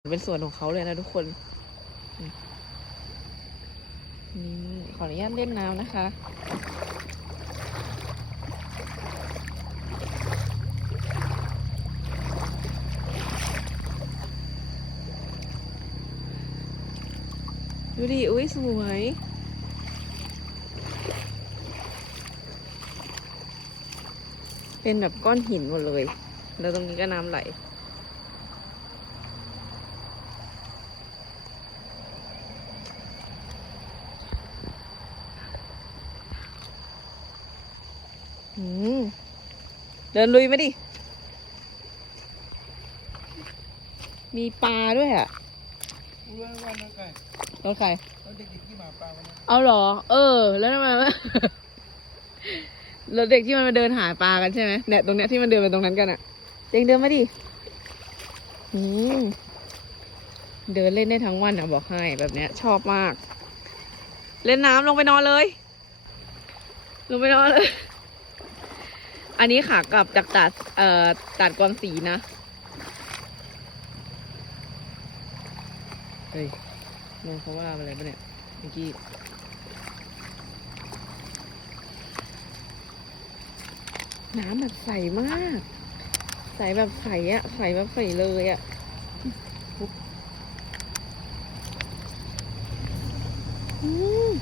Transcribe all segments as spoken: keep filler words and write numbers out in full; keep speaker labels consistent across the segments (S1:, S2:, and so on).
S1: เป็นสวนของเขาเลยนะทุกคนนี่ขออนุญาตเล่นน้ำนะคะดูดิอุ้ยสวยเป็นแบบก้อนหินหมดเลยแล้วตรงนี้ก็น้ำไหลเดินลุยมาดิมีปลาด้วยอ่ะรถใครรถใครรถเด็กๆที่มาปลาเอาเหรอเออแล้วทำไมวะรถเด็กที่มันมาเดินหาปลากันใช่ไหมเนี่ยตรงเนี้ยที่มันเดินไปตรงนั้นกันอ่ะเด็กเดินมาดิอืมเดินเล่นได้ทั้งวันอ่ะบอกให้แบบเนี้ยชอบมากเล่นน้ำลงไปนอนเลยลงไปนอนเลยอันนี้ขากลับจากตัดเอ่อตัดกวางสีนะเฮ้ยมองเขาว่าอะไรปะเนี่ยเมื่อกี้น้ำแบบใสมากใสแบบใสอะใสแบบใสเลยอะอืม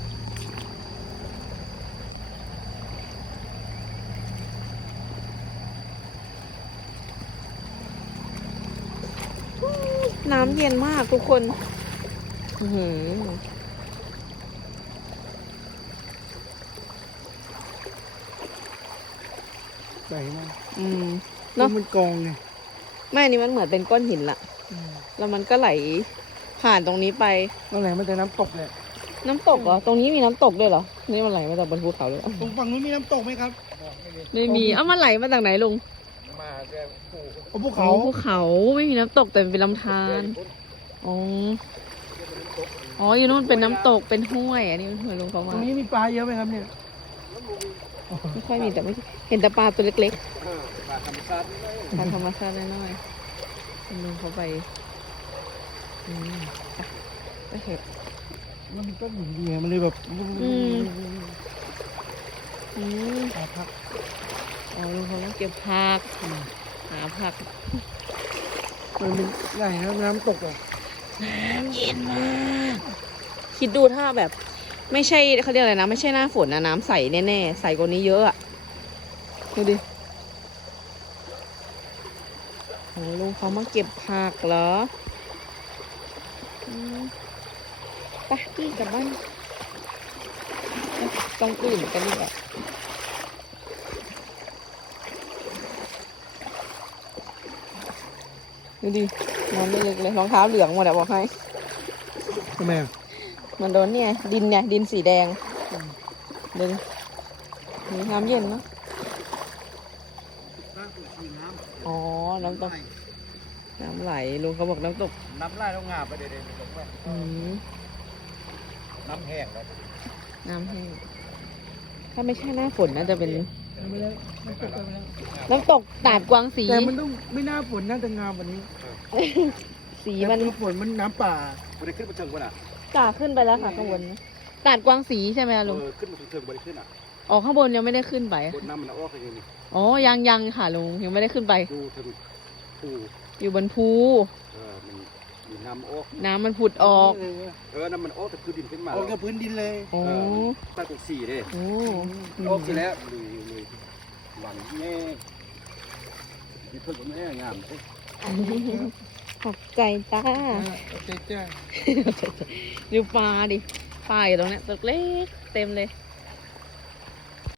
S1: น้ำเย็นมากทุกคนอือหือ
S2: ใสมาก
S1: อืม
S2: เนาะมันกองไง
S1: ไม่นี่มันเหมือนเป็นก้อนหินละแล้วมันก็ไหลผ่านตรงนี้ไป
S2: นั่นแหละมันจะน้ำตกเลย
S1: น้ำตกเหรอตรงนี้มีน้ำตกด้วยเหรอนี่มันไหลมาจากบนภูเขาเลย
S2: ตรงฝั่งนู้นมีน้ำตกไหมครับ
S1: ไม่มีเอ้ามันไหลมาจากไหนลุง
S2: มาแต่ภูเขา
S1: ภูเขาไม่มีน้ำตกแต่เป็นลำธารอ๋ออ๋ออยู่นู้นเป็นน้ำตกเป็นห้วยอันนี้มันห้วยลุงเขาว่า
S2: ตรงนี้มีปลาเยอะไหมครับเนี่ย
S1: ไม่ค่อยมีแต่ไม่เห็นแต่ปลาตัวเล็ก
S2: ๆปลาธรรมชาติ
S1: ปลาธรรมชาติน้อยๆลุงเขาไปอืมไปเห็ด
S2: มันก็หินดีไงมันเลยแบบ
S1: อืมอืม
S2: หาผัก
S1: อ๋อลุงเขาต้องเก็บผักหาผัก
S2: มันเป็นใหญ่นะน้ำตกอ่ะ
S1: น้ำเย็นมากคิดดูถ้าแบบไม่ใช่เขาเรียกอะไรนะไม่ใช่หน้าฝนนะน้ำใสแน่ๆใสกว่านี้เยอะอ่ะดูดิโอ้ลุงเขามาเก็บผักเหรอไปพี่กลับบ้านต้องตื่นกันดีกว่าดูดินอนไม่ลึกเลยรองเท้าเหลืองหมดอะบอกให้
S2: ทำไมอ่ะ
S1: มันโดนเนี่ยดินเนี่ยดินสีแดงดูดิน้ำเย็นเนาะอ๋อน้ำตกน้ำไหลลุงเขาบอกน้ำตก
S2: น้ำไหลต้องงาไปเด็ดๆลงไปน้ำแห้งแล้ว
S1: น้ำแห้งถ้าไม่ใช่หน้าฝนน่าจะเป็นน้ำตกตาดกวางสี
S2: แต่มันต้องไม่น่าฝนน่าจะงามกว่านี้
S1: สีมัน
S2: ฝนมันน้ำป่าไม่ได้ขึ้นมาเชิงบนอ่ะ
S1: จ่าขึ้นไปแล้วค่ะข้างบนตาดกวางสีใช่ไหมลุง
S2: ขึ้นมาเชิงบนขึ้นอ่ะ
S1: อ๋อข้างบนยังไม่ได้ขึ้นไป
S2: บนน้ำมันอ้อกันอยู่
S1: อ๋อยังยังค่ะลุงยังไม่ได้ขึ้นไป
S2: ดูถึงภู
S1: อยู่บนภู
S2: เออมันมีน้ำอ้อ
S1: น้ำมันผุดออก
S2: เออน้ำมันอ้อจากพื้นดินขึ้นมาออกจากพื้นดินเลย
S1: โอ้
S2: ใต้กวางสีเลย
S1: โอ้
S2: ออกสิแล้วเลยเลยหวังแง่มีเพิ่มแม่งาม
S1: ขอบใจจ้า
S2: ขอบใจจ้า
S1: ดูปลาดิปลาอยู่ตรงนี้ตัวเล็กเต็มเลย